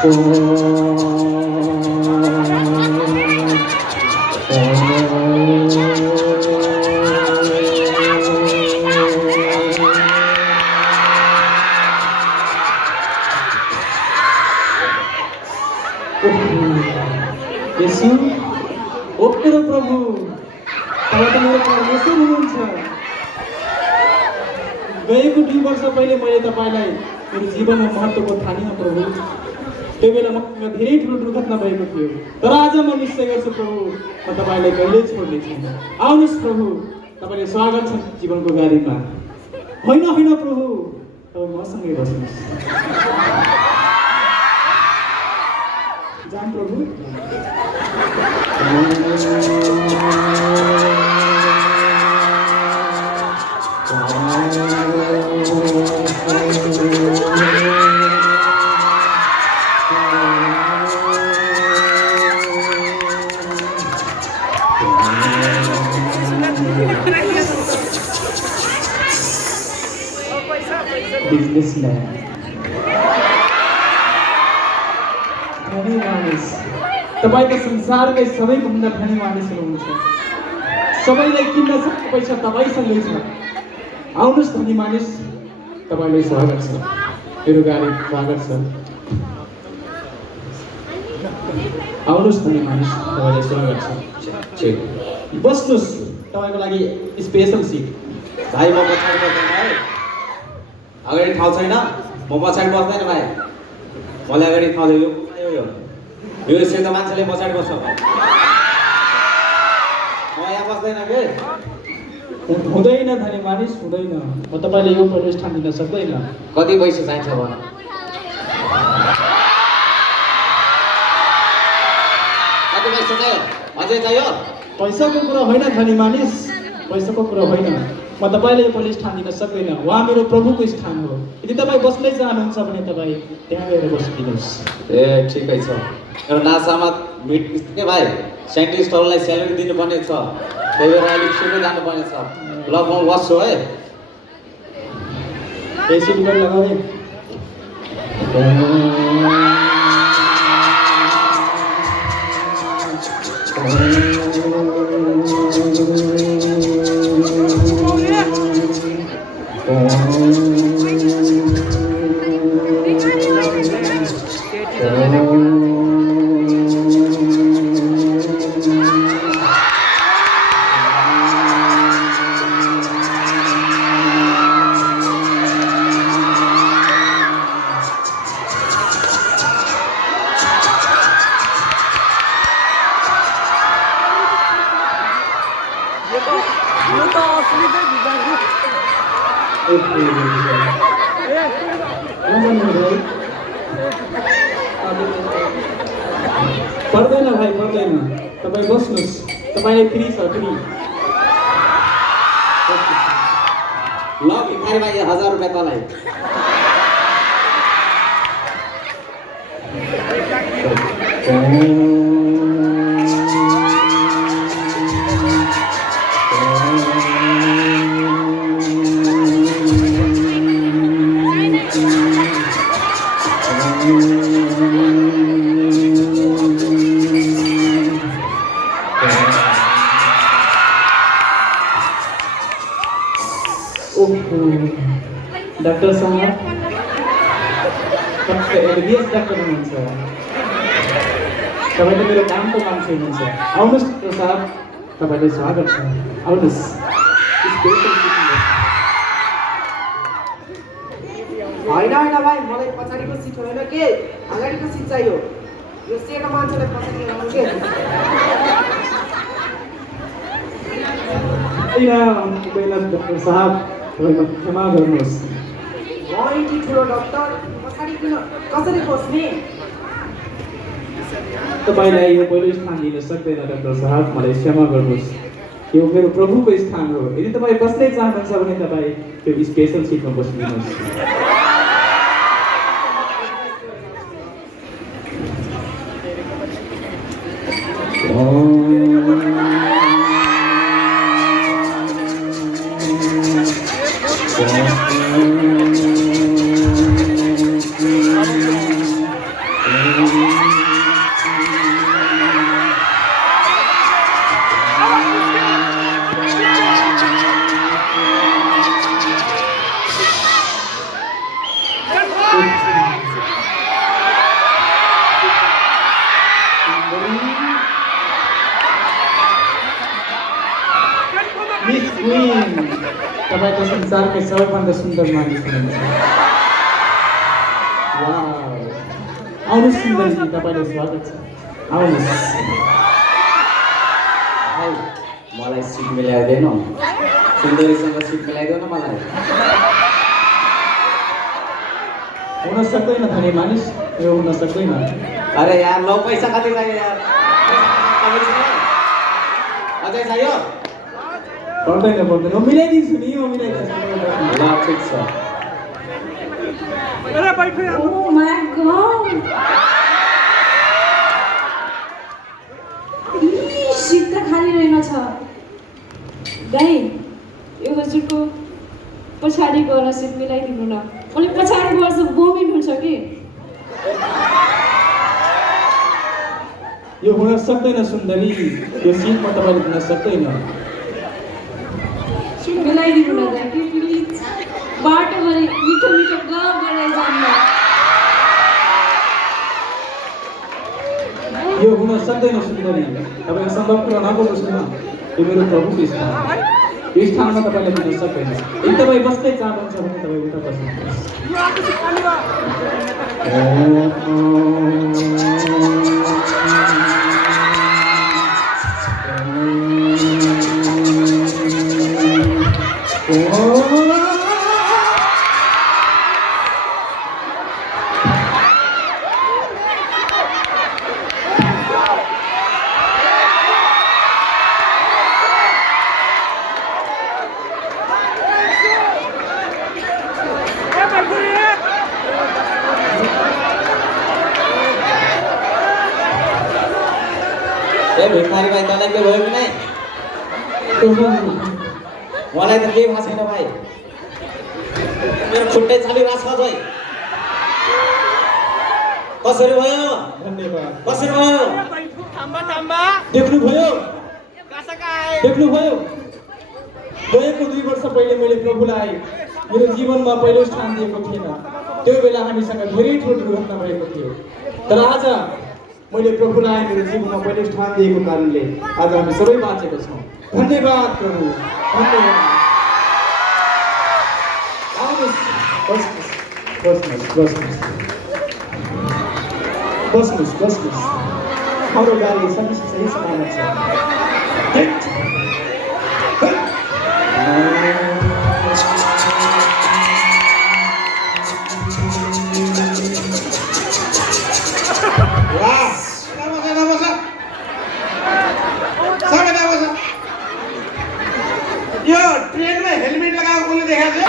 यसो ओ मेरो प्रभु तपाईँ त मेरो परमेश्वर हुनुहुन्छ। गएको 2 वर्ष पहिले मैले तपाईँलाई मेरो जीवनमा महत्त्वको ठानिनँ प्रभु। त्यो बेला म धेरै ठुलो दुर्घटना भएको थियो, तर आज म निश्चय गर्छु प्रभु म तपाईँलाई कहिल्यै छोड्ने छैन। आउनुहोस् प्रभु, तपाईँले स्वागत छ जीवनको गाडीमा। होइन होइन प्रभु, तपाईँ मसँगै बस्नुहोस्। जाम प्रभु। Businessman. धनी मानिस, तपाईँ त संसारकै सबैभन्दा धनी मानिस हुनुहुन्छ। सबैलाई किन्न सक्ने पैसा तपाईँसँगै छ। आउनुहोस् धनी मानिस, तपाईँलाई स्वागत छ। मेरो गाडी स्वागत छ। आउनुहोस् धनी मानिस, तपाईँलाई स्वागत छ। बस्नुहोस्, तपाईँको लागि स्पेसल सिट। भाइ म पछाडि बस्दैन भाइ, अगाडि ठाउँ छैन, म पछाडि बस्दैन भाइ। मलाई अगाडि ठाउँ दियो यो सेतो मान्छेले पछाडि बस्छ भाइ, म यहाँ बस्दैन के। हुँदैन धनी मानिस, हुँदैन। म तपाईँले यो प्रतिष्ठान दिन सक्दैन। कति पैसा चाहिन्छ भन। कति पैसा चाहियो, अझै चाहियो? पैसाको कुरा होइन धनी मानिस, पैसाको कुरा होइन। म तपाईँले यो प्रतिष्ठान दिन सक्दैन। उहाँ मेरो प्रभुको स्थान हो। यदि तपाईँ बस्नै चाहनुहुन्छ भने तपाईँ त्यहाँ गएर बसिदिनुहोस्। ए ठिकै छ। एउटा नासामा मिट के भाइ, साइन्टिस्टहरूलाई स्यालेरी दिनुपर्ने छ, त्यही भएर अलिक छिटो जानुपर्ने छ। ल म बस्छु है। एसी टिकट लगाउने। पर्दैन भाइ, पर्दैन। तपाईँ बस्नुहोस्, तपाईँले फ्री छ, फ्री। ल भिखारी भाइ 1000 रुपियाँ तँलाई। डाक्टर साहब, एमबिबिएस डाक्टर हुनुहुन्छ। तपाईँ त मेरो कामको मान्छे हुनुहुन्छ। आउनुहोस् डाक्टर साहब, तपाईँलाई स्वागत छ। आउनुहोस्। होइन होइन भाइ, मलाई पछाडिको सिट होइन के, अगाडिको सिट चाहियो। यो सेतो मान्छेलाई पछाडि लगाउनु के। डाक्टर साहब, तपाईँको क्षमा गर्नुहोस्। म यति ठुलो डक्टर पछाडि किन कसरी बस्ने? तपाईँलाई यो पहिलो स्थान दिन सक्दैन डाक्टर साहब, मलाई क्षमा गर्नुहोस्। यो मेरो प्रभुको स्थान हो। यदि तपाईँ बस्नै चाहनुहुन्छ भने तपाईँ त्यो स्पेसल सिटमा बसिदिनुहोस्। मिस क्वीन तपाईँ त संसारकै सबैभन्दा सुन्दर मानिस हुनुहुन्छ वाउ आउनुहोस् सुन्दरीजी तपाईँलाई स्वागत छ आउनुहोस् भाइ मलाई सिट मिलाइदिएन सुन्दरीसँग सिट मिलाइदेऊ न मलाई हुन सक्दैन धनी मानिस यो हुन सक्दैन अरे यार लौ पैसा कति चाहियो यार अझै चाहियो पर्दैन पर्दैन म मिलाइदिन्छु नि म मिलाइदिन्छु ल ठिक छ Oh my god! सिट त खाली रहेनछ दाइ यो हजुरको पछाडि गएर सिट मिलाइदिनु न अनि पछाडि गएर बोमिट हुन्छ कि यो हुन सक्दैन सुन्दरी यो सिट म तपाईँले दिन सक्दैन मिलाइदिनु न दाइ कि प्लिज बाटोभरि मिठो मिठो गफ गरेर जान्न यो हुन सक्दैन सुन्दरी तपाईँको सम्भव कुरा नगर्नुहोस् न यो मेरो प्रभुको स्थान यो स्थानमा तपाईँले दिन सक्दैन यदि तपाईँ बस्दै चाहनुहुन्छ भने तपाईँ उता बस्नुहोस् ए भिखारी भाइ तँलाई के भयो कि नै मलाई त केही भएको छैन भाइ मेरो खुट्टै चलिरहेको छ अझै कसरी भयो धन्यवाद कसरी भयो देख्नुभयो देख्नुभयो गएको 2 वर्ष पहिले मैले प्रभुलाई मेरो जीवनमा पहिलो स्थान दिएको थिएन त्यो बेला हामीसँग धेरै ठुलो दुर्घटना भएको थियो तर आज मैले प्रभुलाई मेरो जीवनमा पहिलो स्थान दिएको कारणले आज हामी सबै बाँचेका छौँ धन्यवाद प्रभु धन्यवाद आउनुहोस् बस्नुहोस् हाम्रो गाडी सही सलामत छ यो ट्रेनमा हेलमेट लगाएको कसले देखाएको